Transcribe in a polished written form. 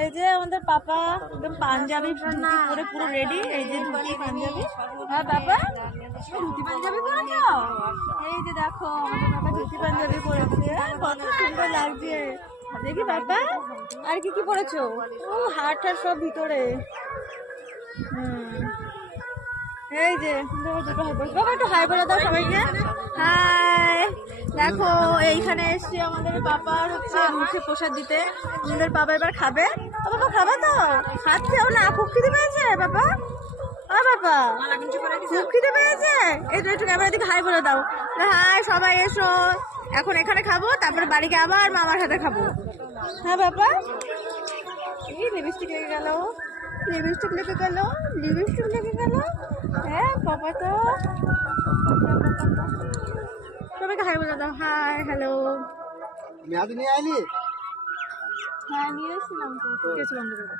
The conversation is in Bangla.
এই যে আমাদের পাপা একদম পাঞ্জাবি ধুতি পরে পুরো রেডি। এই যে ধুতি পাঞ্জাবি। হ্যাঁ পাপা, ধুতি পাঞ্জাবি পরেছ? এই যে দেখো আমাদের পাপা ধুতি পাঞ্জাবি পরেছে, কত সুন্দর লাগছে। দেখি পাপা আর কি কি পরেছো? ও হাট হাট সব ভিতরে। এই যে দুটো হাই বলবো, একটু হাই বলে দাও সবাইকে। হাই। দেখো এইখানে এসছি আমাদের পাপার হচ্ছে মুখে প্রসাদ দিতে। আমাদের পাপা এবার খাবে। বাবা খাবে তো? খাচ্ছেও না, খুব খিদে পেয়েছে বাবা। বাবা খুব খিদে পেয়েছে। এই তো একটু ক্যামেরা দিকে হাই বলে দাও। হাই সবাই এসো, এখন এখানে খাবো, তারপরে বাড়িকে আবার মামার হাতে খাবো। হ্যাঁ বাবা। এই লিপস্টিক লেগে গেল, লিপস্টিক লেগে গেল, লিপস্টিক লেগে গেল। হ্যাঁ পাপা তো সবাইকে হাই বলে দাও। Hi hello. মেয়াদ নিয়ে আইলি? হ্যাঁ নিয়ে এসেছিলাম তো, বন্ধ করে দাও।